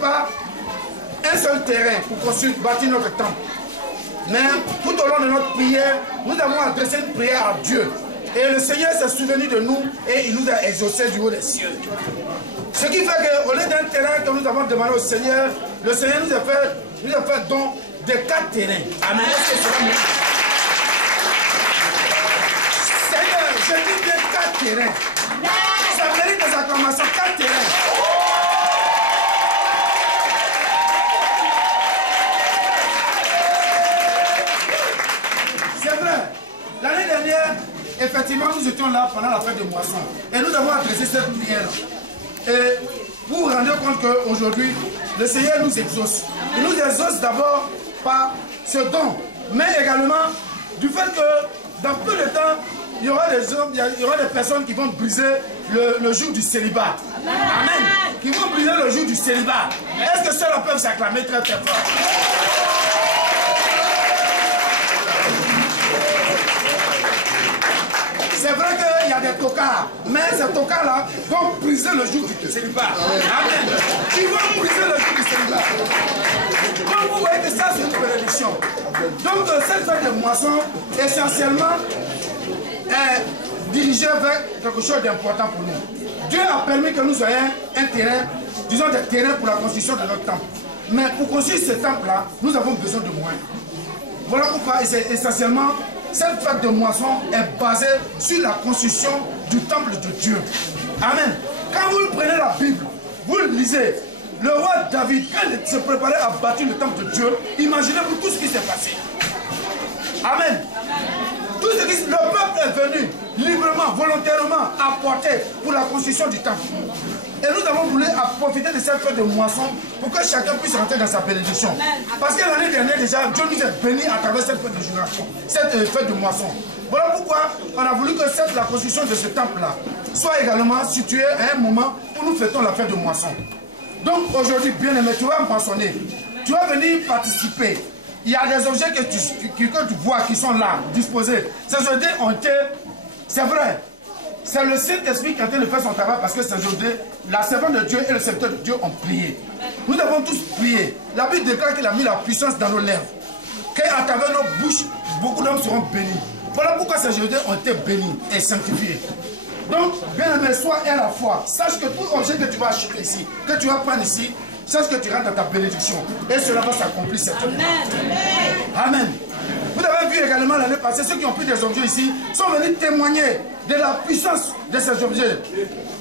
pas un seul terrain pour construire, bâtir notre temple. Mais tout au long de notre prière, nous avons adressé une prière à Dieu. Et le Seigneur s'est souvenu de nous et il nous a exaucés du haut des cieux. Ce qui fait qu'au lieu d'un terrain que nous avons demandé au Seigneur, le Seigneur nous a fait don de 4 terrains. Amen. Est-ce que cela mérite? Seigneur, je dis bien 4 terrains. Ça mérite des acclamations, 4 terrains. C'est vrai. L'année dernière, effectivement, nous étions là pendant la fête de moisson. Et nous avons adressé cette prière. Et vous vous rendez compte qu'aujourd'hui, le Seigneur nous exauce. Il nous exauce d'abord par ce don, mais également du fait que dans peu de temps, il y aura des hommes, il y aura des personnes qui vont briser le jour du célibat. Amen. Qui vont briser le jour du célibat. Est-ce que ceux-là peuvent s'acclamer très très fort? C'est vrai qu'il y a des tocards, mais ces tocards-là vont briser le jour du célibat. Amen. Ils vont briser le jour du célibat. Donc vous voyez que ça, c'est une bénédiction. Donc cette fête de moisson, essentiellement, est dirigée vers quelque chose d'important pour nous. Dieu a permis que nous ayons un terrain, disons des terrains pour la construction de notre temple. Mais pour construire ce temple-là, nous avons besoin de moyens. Voilà pourquoi c'est essentiellement cette fête de moisson est basée sur la construction du temple de Dieu. Amen. Quand vous prenez la Bible, vous le lisez, le roi David, quand il se préparait à bâtir le temple de Dieu, imaginez-vous tout ce qui s'est passé. Amen. Tout ce qui, le peuple est venu librement, volontairement apporter pour la construction du temple. Et nous avons voulu profiter de cette fête de moisson pour que chacun puisse rentrer dans sa bénédiction. Parce que l'année dernière déjà, Dieu nous a bénis à travers cette fête de génération, cette fête de moisson. Voilà pourquoi on a voulu que la construction de ce temple-là soit également située à un moment où nous fêtons la fête de moisson. Donc aujourd'hui, bien aimé, tu vas moissonner. Tu vas venir participer. Il y a des objets que tu vois qui sont là, disposés. Ces objets ont été, c'est vrai. C'est le Saint-Esprit qui est en train de faire son travail parce que c'est aujourd'hui, la servante de Dieu et le serviteur de Dieu ont prié. Nous avons tous prié. La Bible déclare qu'il a mis la puissance dans nos lèvres. Qu'à travers nos bouches, beaucoup d'hommes seront bénis. Voilà pourquoi ces objets ont été bénis et sanctifiés. Donc, bien aimé, sois à la foi. Sache que tout objet que tu vas acheter ici, que tu vas prendre ici, sache que tu rentres dans ta bénédiction. Et cela va s'accomplir certainement. Amen. Vous avez vu également l'année passée, ceux qui ont pris des objets ici sont venus témoigner de la puissance de ces objets.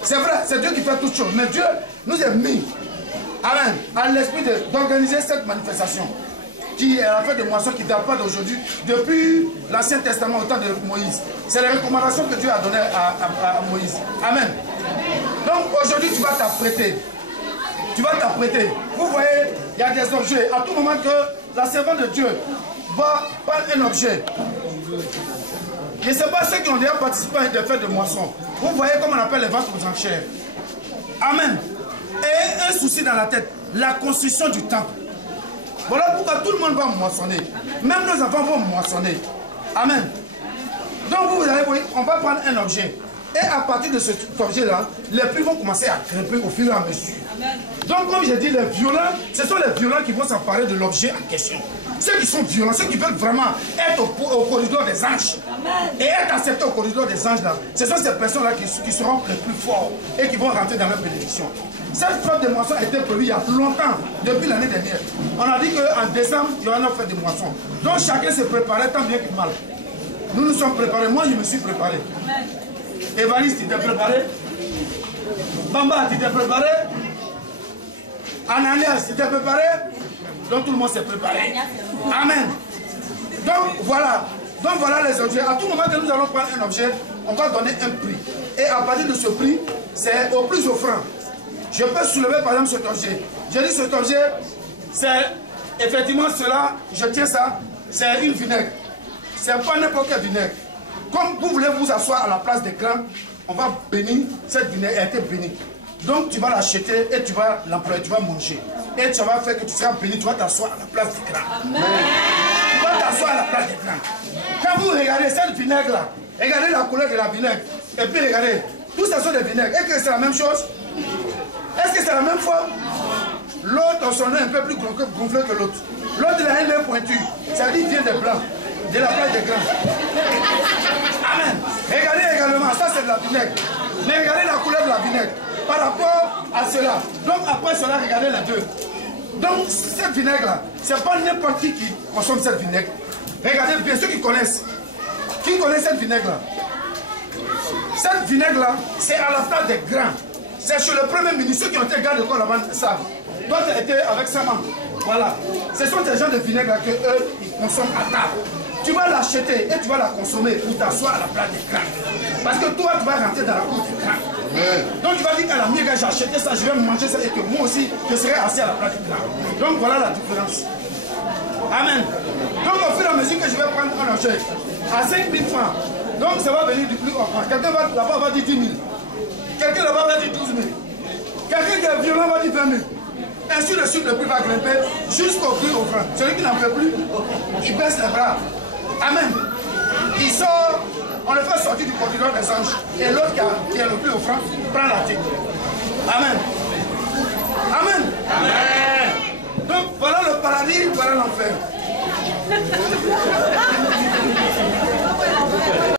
C'est vrai, c'est Dieu qui fait toutes choses, mais Dieu nous a mis, amen, à l'esprit d'organiser cette manifestation qui est la fête de moisson qui ne date pas d'aujourd'hui, depuis l'Ancien Testament au temps de Moïse. C'est les recommandations que Dieu a données à Moïse. Amen. Donc aujourd'hui, tu vas t'apprêter. Tu vas t'apprêter. Vous voyez, il y a des objets. À tout moment que la servante de Dieu va prendre un objet. Je ne sais pas ceux qui ont déjà participé à des fêtes de moisson. Vous voyez comment on appelle les ventes aux enchères. Amen. Et un souci dans la tête, la construction du temple. Voilà pourquoi tout le monde va moissonner. Même nos enfants vont moissonner. Amen. Donc vous allez voir, on va prendre un objet. Et à partir de cet objet-là, les prix vont commencer à grimper au fur et à mesure. Amen. Donc comme j'ai dit, les violents, ce sont les violents qui vont s'emparer de l'objet en question. Ceux qui sont violents, ceux qui veulent vraiment être au corridor des anges. Amen. Et être acceptés au corridor des anges là, ce sont ces personnes-là qui seront les plus forts et qui vont rentrer dans leur bénédiction. Cette fête de moisson a été prévue il y a longtemps, depuis l'année dernière. On a dit qu'en décembre, il y aura une fête de moisson. Donc chacun se préparait tant bien que mal. Nous nous sommes préparés, moi je me suis préparé. Amen. Évariste, tu t'es préparé? Bamba, tu t'es préparé? Ananias, tu t'es préparé? Donc tout le monde s'est préparé. Amen. Donc voilà les objets. À tout moment que nous allons prendre un objet, on va donner un prix. Et à partir de ce prix, c'est au plus offrant. Je peux soulever par exemple cet objet. Je dis cet objet, c'est effectivement cela, je tiens ça, c'est une vinaigre. C'est pas n'importe quel vinaigre. Comme vous voulez vous asseoir à la place d'écran, on va bénir, cette vinaigre a été bénie. Donc tu vas l'acheter et tu vas l'employer, tu vas manger. Et tu vas faire que tu seras béni, tu vas t'asseoir à la place d'écran. Tu vas t'asseoir à la place d'écran. Quand vous regardez cette vinaigre-là, regardez la couleur de la vinaigre. Et puis regardez, tout ça sont des vinaigres. Est-ce que c'est la même chose? Est-ce que c'est la même forme? L'autre son nez un peu plus gonflé que l'autre. L'autre, il a un nez pointu. Ça dit, il vient des blancs. De la place des grands. Amen. Regardez également, ça c'est de la vinaigre. Mais regardez la couleur de la vinaigre. Par rapport à cela. Donc après cela, regardez les deux. Donc cette vinaigre-là, c'est pas n'importe qui consomme cette vinaigre. Regardez bien ceux qui connaissent. Qui connaissent cette vinaigre-là? Cette vinaigre-là, c'est à la place des grands. C'est chez le premier ministre. Ceux qui ont été garde de corps là-bas savent. Toi, tu as été avec sa main. Voilà. Ce sont des gens de vinaigre-là que eux, ils consomment à table. Tu vas l'acheter et tu vas la consommer pour t'asseoir à la place des grands. Parce que toi, tu vas rentrer dans la cour des grands. Donc tu vas dire qu'à la mieux, j'ai acheté ça, je vais manger ça et que moi aussi, je serai assis à la place des grands. Donc voilà la différence. Amen. Donc au fur et à mesure que je vais prendre un objet à 5 000 francs, donc ça va venir du plus haut. Quelqu'un là-bas va dire 10 000. Quelqu'un là-bas va dire 12 000. Quelqu'un qui est violent va dire 20 000. Ainsi de suite, le prix va grimper jusqu'au plus haut franc. Celui qui n'en peut plus, il baisse les bras. Amen. Il sort, on le fait sortir du corridor des anges. Et l'autre qui est le plus haut franc prend la tête. Amen. Amen. Amen. Donc voilà le paradis, voilà l'enfer.